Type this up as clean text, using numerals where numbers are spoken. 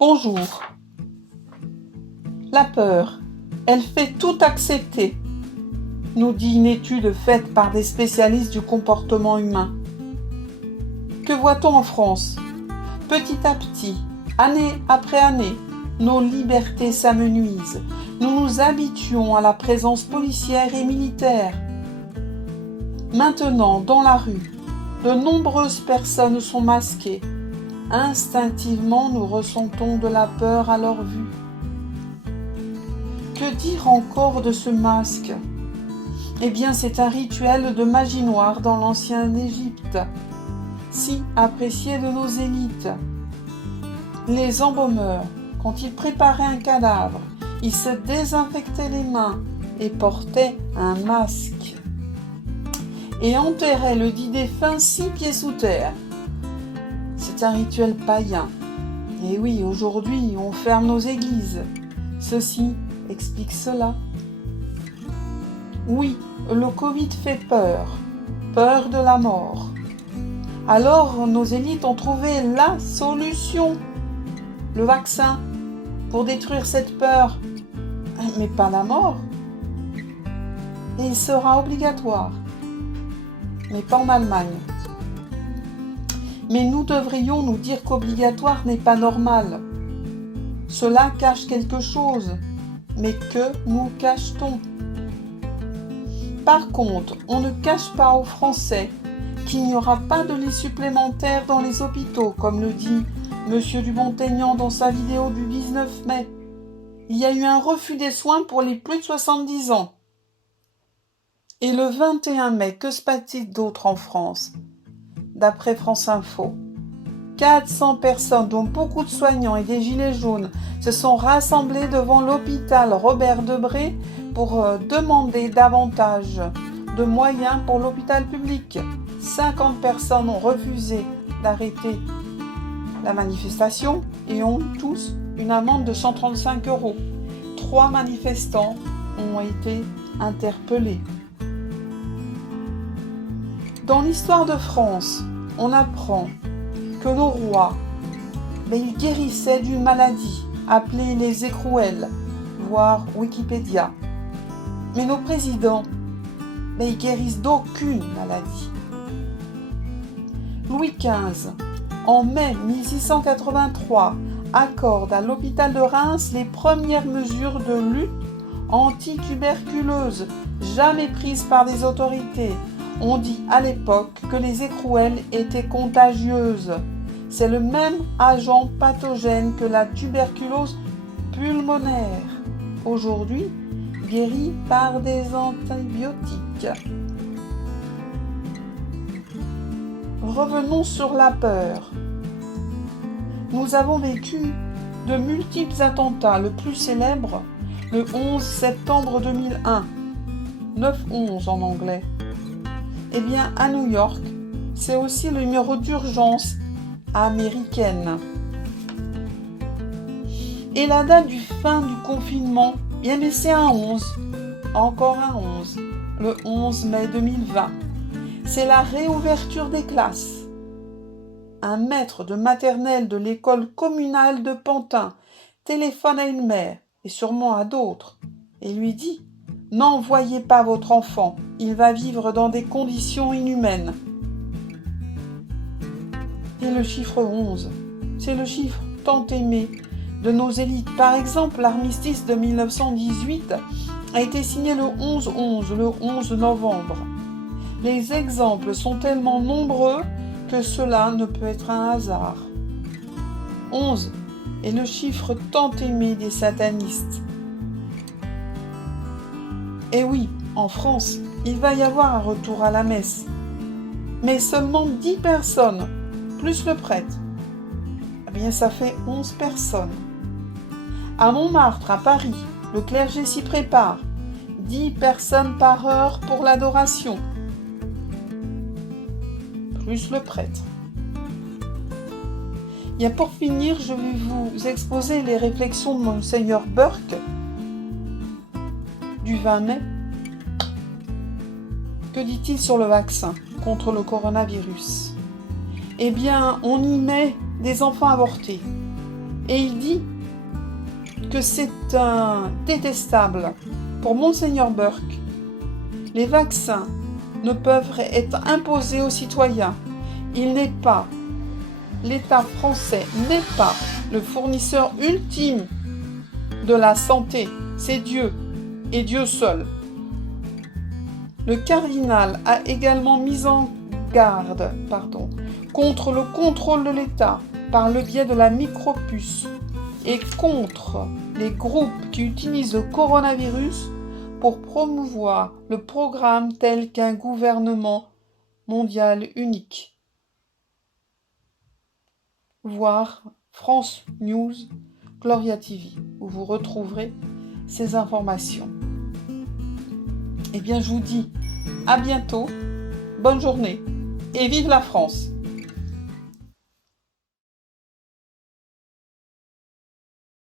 Bonjour. La peur, elle fait tout accepter, nous dit une étude faite par des spécialistes du comportement humain. Que voit-on en France ? Petit à petit, année après année, nos libertés s'amenuisent. Nous nous habituons à la présence policière et militaire. Maintenant, dans la rue, de nombreuses personnes sont masquées. Instinctivement, nous ressentons de la peur à leur vue. Que dire encore de ce masque ? Eh bien, c'est un rituel de magie noire dans l'ancienne Égypte, si apprécié de nos élites. Les embaumeurs, quand ils préparaient un cadavre, ils se désinfectaient les mains et portaient un masque. Et enterraient le dit défunt 6 pieds sous terre. C'est un rituel païen. Et oui, aujourd'hui, on ferme nos églises. Ceci explique cela. Oui, le Covid fait peur. Peur de la mort. Alors, nos élites ont trouvé la solution. Le vaccin, pour détruire cette peur. Mais pas la mort. Et il sera obligatoire. Mais pas en Allemagne. Mais nous devrions nous dire qu'obligatoire n'est pas normal. Cela cache quelque chose, mais que nous cache-t-on ? Par contre, on ne cache pas aux Français qu'il n'y aura pas de lits supplémentaires dans les hôpitaux, comme le dit M. Dupont-Aignan dans sa vidéo du 19 mai. Il y a eu un refus des soins pour les plus de 70 ans. Et le 21 mai, que se passe-t-il d'autre en France ? D'après France Info, 400 personnes, dont beaucoup de soignants et des gilets jaunes, se sont rassemblés devant l'hôpital Robert Debré pour demander davantage de moyens pour l'hôpital public. 50 personnes ont refusé d'arrêter la manifestation et ont tous une amende de 135 €. 3 manifestants ont été interpellés. Dans l'histoire de France, on apprend que le roi, il guérissait d'une maladie appelée les écrouelles, voire Wikipédia. Mais nos présidents, ils guérissent d'aucune maladie. Louis XV, en mai 1683, accorde à l'hôpital de Reims les premières mesures de lutte anti-tuberculeuse, jamais prises par les autorités. On dit à l'époque que les écrouelles étaient contagieuses. C'est le même agent pathogène que la tuberculose pulmonaire, aujourd'hui guérie par des antibiotiques. Revenons sur la peur. Nous avons vécu de multiples attentats, le plus célèbre, le 11 septembre 2001, 9/11 en anglais. Eh bien, à New York, c'est aussi le numéro d'urgence américaine. Et la date du fin du confinement, mais c'est un 11, encore un 11, le 11 mai 2020. C'est la réouverture des classes. Un maître de maternelle de l'école communale de Pantin téléphone à une mère, et sûrement à d'autres, et lui dit « N'envoyez pas votre enfant, il va vivre dans des conditions inhumaines. » Et le chiffre 11, c'est le chiffre tant aimé de nos élites. Par exemple, l'armistice de 1918 a été signé le 11-11, le 11 novembre. Les exemples sont tellement nombreux que cela ne peut être un hasard. 11 est le chiffre tant aimé des satanistes. Et oui, en France, il va y avoir un retour à la messe. Mais seulement 10 personnes, plus le prêtre. Eh bien, ça fait 11 personnes. À Montmartre, à Paris, le clergé s'y prépare. 10 personnes par heure pour l'adoration. Plus le prêtre. Et pour finir, je vais vous exposer les réflexions de Monseigneur Burke du 20 mai. Que dit-il sur le vaccin contre le coronavirus ? Eh bien, on y met des enfants avortés. Et il dit que c'est détestable pour Monseigneur Burke. Les vaccins ne peuvent être imposés aux citoyens. L'État français n'est pas le fournisseur ultime de la santé, c'est Dieu, et Dieu seul. Le cardinal a également mis en garde contre le contrôle de l'État par le biais de la micropuce et contre les groupes qui utilisent le coronavirus pour promouvoir le programme tel qu'un gouvernement mondial unique. Voir France News, Gloria TV, où vous retrouverez ces informations. Eh bien, je vous dis à bientôt, bonne journée et vive la France!